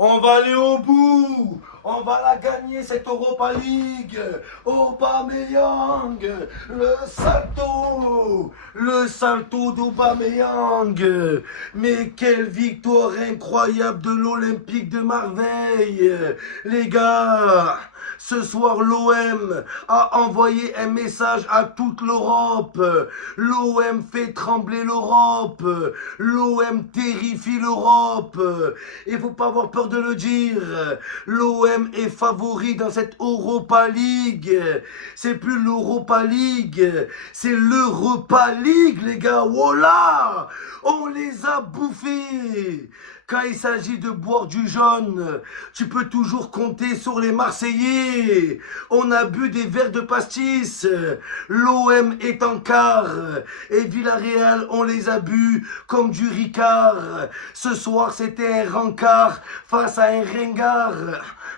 On va aller au bout. On va la gagner cette Europa League. Aubameyang, le salto d'Aubameyang. Mais quelle victoire incroyable de l'Olympique de Marseille. Les gars, ce soir, l'OM a envoyé un message à toute l'Europe. L'OM fait trembler l'Europe. L'OM terrifie l'Europe. Il faut pas avoir peur de le dire. L'OM est favori dans cette Europa League. C'est plus l'Europa League, c'est l'Europa League, les gars. Voilà, on les a bouffés. Quand il s'agit de boire du jaune, tu peux toujours compter sur les Marseillais. On a bu des verres de pastis. L'OM est en quart. Et Villarreal, on les a bu comme du Ricard. Ce soir, c'était un rencard face à un ringard.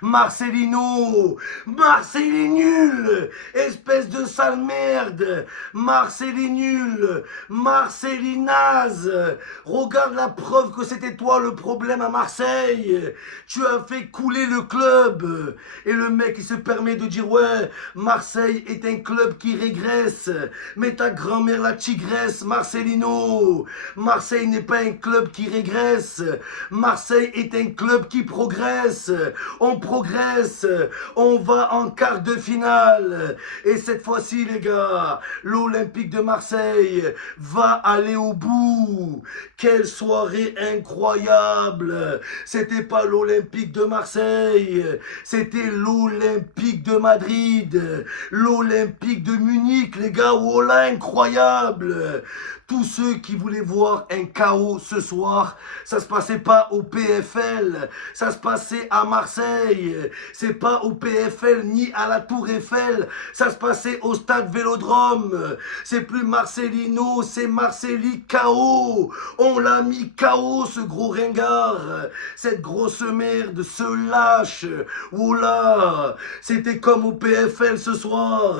Marcelino, Marseille est nul, espèce de sale merde, Marseille est nul, Marseille est naze, regarde la preuve que c'était toi le problème à Marseille, tu as fait couler le club, et le mec il se permet de dire ouais, Marseille est un club qui régresse, mais ta grand-mère la tigresse, Marcelino, Marseille n'est pas un club qui régresse, Marseille est un club qui progresse, on progresse, on va en quart de finale. Et cette fois-ci, les gars, l'Olympique de Marseille va aller au bout. Quelle soirée incroyable. C'était pas l'Olympique de Marseille, c'était l'Olympique de Madrid, l'Olympique de Munich, les gars, oh là, incroyable. Tous ceux qui voulaient voir un chaos ce soir, ça se passait pas au PFL, ça se passait à Marseille. C'est pas au PFL ni à la Tour Eiffel, ça se passait au stade Vélodrome. C'est plus Marcelino, c'est Marceli KO. On l'a mis KO ce gros ringard, cette grosse merde, ce lâche. Oula, c'était comme au PFL ce soir.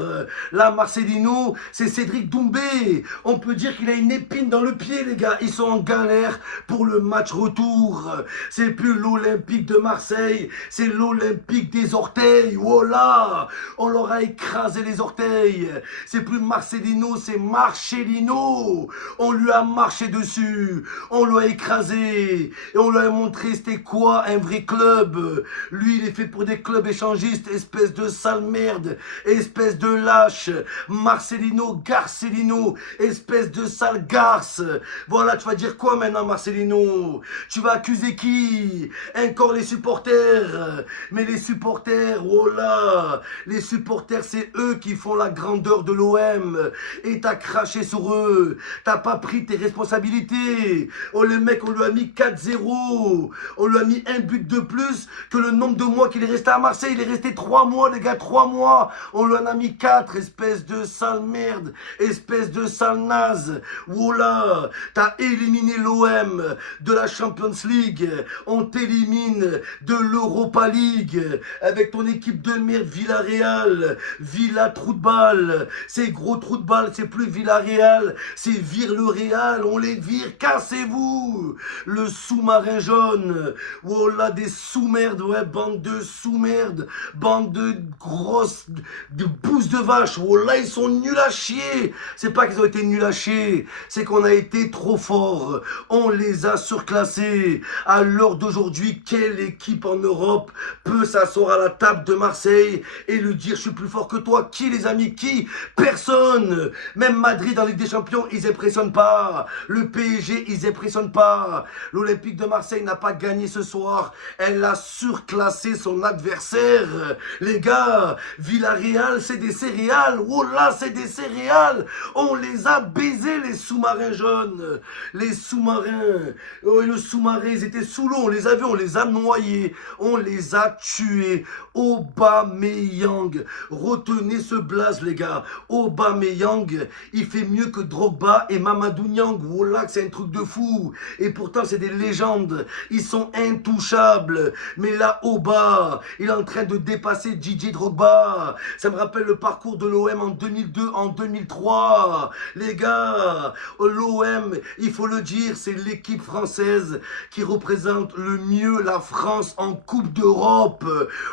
Là, Marcelino, c'est Cédric Doumbé. On peut dire qu'il a une épine dans le pied, les gars. Ils sont en galère pour le match retour. C'est plus l'Olympique de Marseille, c'est l'Olympique des orteils. Voilà, on leur a écrasé les orteils. C'est plus Marcelino, c'est Marcelino. On lui a marché dessus, on lui a écrasé et on lui a montré c'était quoi un vrai club. Lui, il est fait pour des clubs échangistes, espèce de sale merde, espèce de lâche. Marcelino, Garcelino, espèce de sale garce. Voilà, tu vas dire quoi maintenant, Marcelino? Tu vas accuser qui? Encore les supporters. Mais les supporters, voilà, les supporters, c'est eux qui font la grandeur de l'OM. Et t'as craché sur eux. T'as pas pris tes responsabilités. Oh, le mec, on lui a mis 4-0. On lui a mis un but de plus que le nombre de mois qu'il est resté à Marseille. Il est resté 3 mois, les gars, 3 mois. On lui en a mis 4, espèce de sale merde, espèce de sale naze. Voilà, t'as éliminé l'OM de la Champions League. On t'élimine de l'Europa League avec ton équipe de merde Villarreal. Villa trou de balle. C'est gros trou de balle, c'est plus Villarreal, c'est vire le Real. On les vire, cassez-vous. Le sous-marin jaune. Voilà, des sous-merdes, ouais, bande de sous-merdes, bande de grosses, de pousses de vache. Voilà, ils sont nuls à chier. C'est pas qu'ils ont été nuls à chier, c'est qu'on a été trop fort. On les a surclassés. À l'heure d'aujourd'hui, quelle équipe en Europe peut s'asseoir à la table de Marseille et lui dire je suis plus fort que toi? Qui, les amis? Qui? Personne. Même Madrid en Ligue des Champions, ils impressionnent pas. Le PSG, ils impressionnent pas. L'Olympique de Marseille n'a pas gagné ce soir. Elle a surclassé son adversaire. Les gars, Villarreal, c'est des céréales. Oh là, c'est des céréales. On les a baisés, les sous-marins jaunes. Les sous-marins. Oh, le sous-marin, ils étaient sous l'eau. On les a vus, on les a noyés. On les a tués. Aubameyang. Retenez ce blaze, les gars. Aubameyang, il fait mieux que Drogba et Mamadou Niang. Voilà, c'est un truc de fou. Et pourtant, c'est des légendes. Ils sont intouchables. Mais là, Auba, il est en train de dépasser Didier Drogba. Ça me rappelle le parcours de l'OM en 2002, en 2003. Les gars, gars. L'OM, il faut le dire, c'est l'équipe française qui représente le mieux la France en Coupe d'Europe.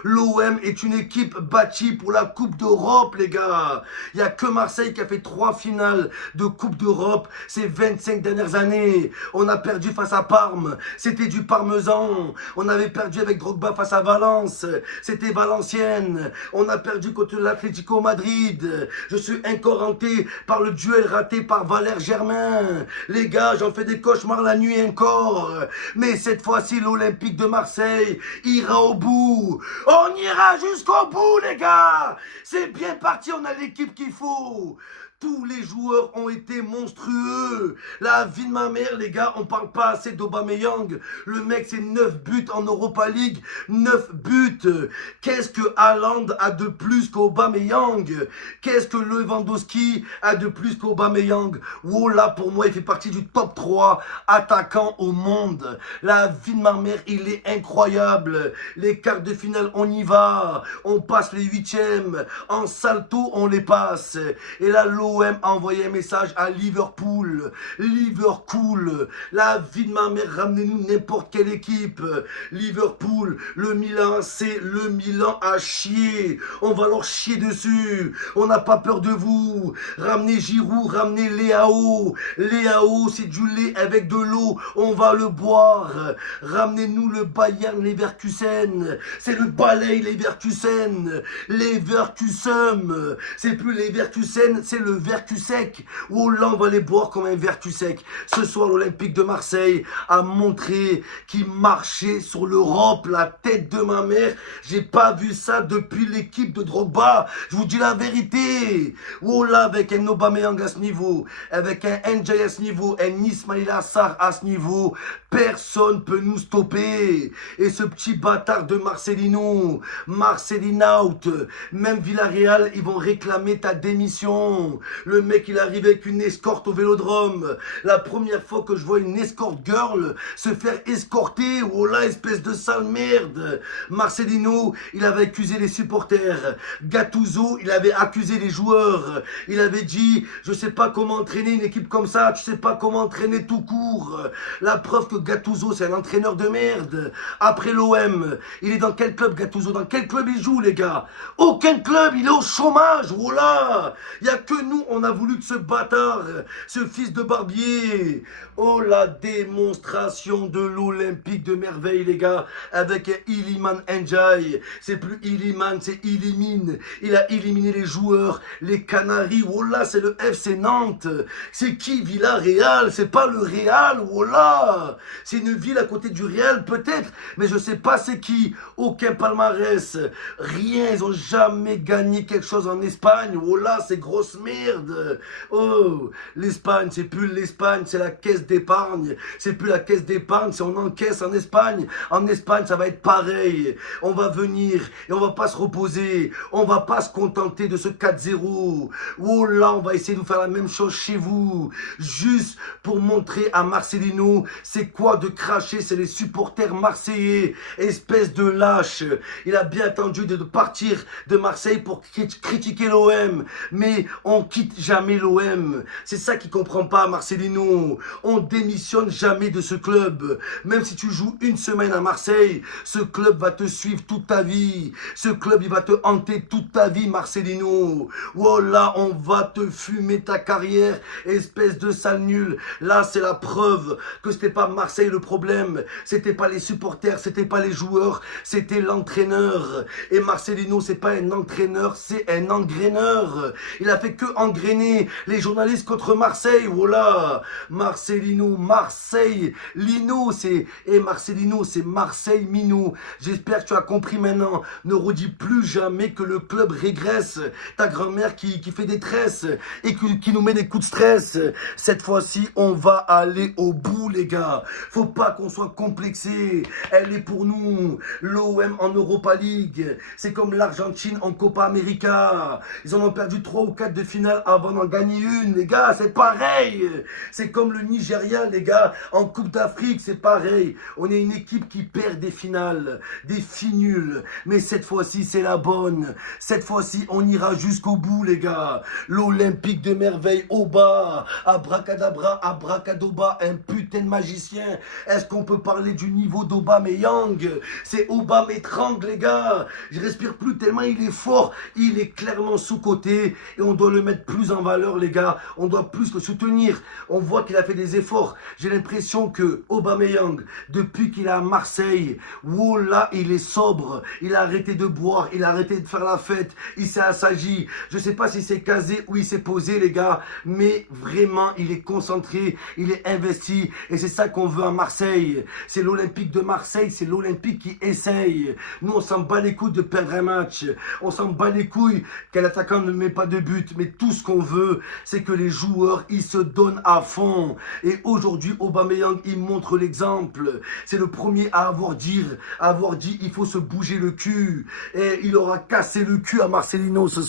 L'OM est une équipe bâtie pour la Coupe d'Europe, les gars. Il n'y a que Marseille qui a fait 3 finales de Coupe d'Europe ces 25 dernières années. On a perdu face à Parme, c'était du parmesan. On avait perdu avec Drogba face à Valence, c'était Valenciennes. On a perdu contre l'Atlético Madrid. Je suis encore hanté par le duel raté par Valère Germain. Les gars, j'en fais des cauchemars la nuit encore. Mais cette fois-ci, l'Olympique de Marseille ira au bout. On ira jusqu'au bout, les gars. C'est bien parti, on a l'équipe qu'il faut. Tous les joueurs ont été monstrueux. La vie de ma mère, les gars, on parle pas assez d'Aubameyang. Le mec, c'est 9 buts en Europa League. 9 buts. Qu'est-ce que Haaland a de plus qu'Aubameyang? Qu'est-ce que Lewandowski a de plus qu'Aubameyang? Oh là, pour moi, il fait partie du top 3 attaquants au monde. La vie de ma mère, il est incroyable. Les quarts de finale, on y va. On passe les huitièmes. En salto, on les passe. Et là, l'OM a envoyé un message à Liverpool. Liverpool, la vie de ma mère, ramenez-nous n'importe quelle équipe. Liverpool, le Milan, c'est le Milan à chier. On va leur chier dessus. On n'a pas peur de vous. Ramenez Giroud, ramenez Léao. Léao, c'est du lait avec de l'eau. On va le boire. Ramenez-nous le Bayern Leverkusen. C'est le balai Leverkusen. Leverkusen. C'est plus Leverkusen, c'est le Vertusec. Oh là, on va les boire comme un Vertusec. Ce soir, l'Olympique de Marseille a montré qu'il marchait sur l'Europe. La tête de ma mère, j'ai pas vu ça depuis l'équipe de Drogba. Je vous dis la vérité. Oh là, avec un Aubameyang à ce niveau, avec un Ndiaye à ce niveau, un Ismaïla Sarr à ce niveau, personne peut nous stopper. Et ce petit bâtard de Marcelino, out, même Villarreal, ils vont réclamer ta démission. Le mec, il arrive avec une escorte au Vélodrome. La première fois que je vois une escort girl se faire escorter, oh là, espèce de sale merde. Marcelino, il avait accusé les supporters. Gattuso, il avait accusé les joueurs. Il avait dit, je sais pas comment entraîner une équipe comme ça, tu sais pas comment entraîner tout court. La preuve que Gattuso, c'est un entraîneur de merde. Après l'OM, il est dans quel club, Gattuso? Dans quel club il joue, les gars? Aucun club, il est au chômage, oh là. Il n'y a que nous, on a voulu de ce bâtard, ce fils de barbier. Oh, la démonstration de l'Olympique de merveille, les gars, avec Iliman Ndiaye. C'est plus Iliman, c'est Ilimine. Il a éliminé les joueurs, les Canaries. Oh là, c'est le FC Nantes. C'est qui Villarreal? C'est pas le Real, oh là. C'est une ville à côté du Real, peut-être, mais je sais pas c'est qui. Aucun palmarès, rien, ils ont jamais gagné quelque chose en Espagne. Oh là, c'est grosse merde. Oh, l'Espagne, c'est plus l'Espagne, c'est la caisse d'épargne. C'est plus la caisse d'épargne, c'est on encaisse en Espagne. En Espagne, ça va être pareil. On va venir et on va pas se reposer. On va pas se contenter de ce 4-0. Oh là, on va essayer de faire la même chose chez vous. Juste pour montrer à Marcelino, c'est quoi de cracher, c'est les supporters marseillais. Espèce de lâche. Il a bien attendu de partir de Marseille pour critiquer l'OM. Mais on quitte jamais l'OM. C'est ça qu'il comprend pas, Marcelino. On démissionne jamais de ce club. Même si tu joues une semaine à Marseille, ce club va te suivre toute ta vie. Ce club, il va te hanter toute ta vie, Marcelino. Oh là, on va te fumer ta carrière, espèce de sale nul. Là, c'est la preuve que c'était pas Marseille le problème. C'était pas les supporters, c'était pas les joueurs, c'était l'entraîneur. Et Marcelino, c'est pas un entraîneur, c'est un engraineur. Il a fait que engrainer les journalistes contre Marseille. Voilà, Marcelino, Marseille, Lino, c'est... Et Marcelino, c'est Marseille Mino. J'espère que tu as compris maintenant. Ne redis plus jamais que le club régresse. Ta grand-mère qui fait des tresses et qui nous met des coups de stress. Cette fois-ci, on va aller au bout, les gars. Faut pas qu'on soit complexé. Elle est pour nous. L'OM en Europa League. C'est comme l'Argentine en Copa América. Ils en ont perdu 3 ou 4 de finale. finale avant d'en gagner une, les gars, c'est pareil. C'est comme le Nigeria, les gars, en Coupe d'Afrique, c'est pareil. On est une équipe qui perd des finales, des nuls. Mais cette fois-ci, c'est la bonne. Cette fois-ci, on ira jusqu'au bout, les gars. L'Olympique de merveille, Oba, abracadabra, abracadoba, un putain de magicien. Est-ce qu'on peut parler du niveau d'Aubameyang? C'est Aubameyang, les gars. Je respire plus tellement il est fort. Il est clairement sous-coté et on doit le mettre plus en valeur, les gars. On doit plus le soutenir. On voit qu'il a fait des efforts. J'ai l'impression que Aubameyang, depuis qu'il est à Marseille, wow, là, il est sobre. Il a arrêté de boire. Il a arrêté de faire la fête. Il s'est assagi. Je sais pas si c'est casé ou il s'est posé, les gars. Mais vraiment, il est concentré. Il est investi. Et c'est ça qu'on veut à Marseille. C'est l'Olympique de Marseille. C'est l'Olympique qui essaye. Nous, on s'en bat les couilles de perdre un match. On s'en bat les couilles qu'un attaquant ne met pas de but. Mais tout ce qu'on veut, c'est que les joueurs, ils se donnent à fond. Et aujourd'hui, Aubameyang, il montre l'exemple. C'est le premier à avoir dit, il faut se bouger le cul. Et il aura cassé le cul à Marcelino ce soir.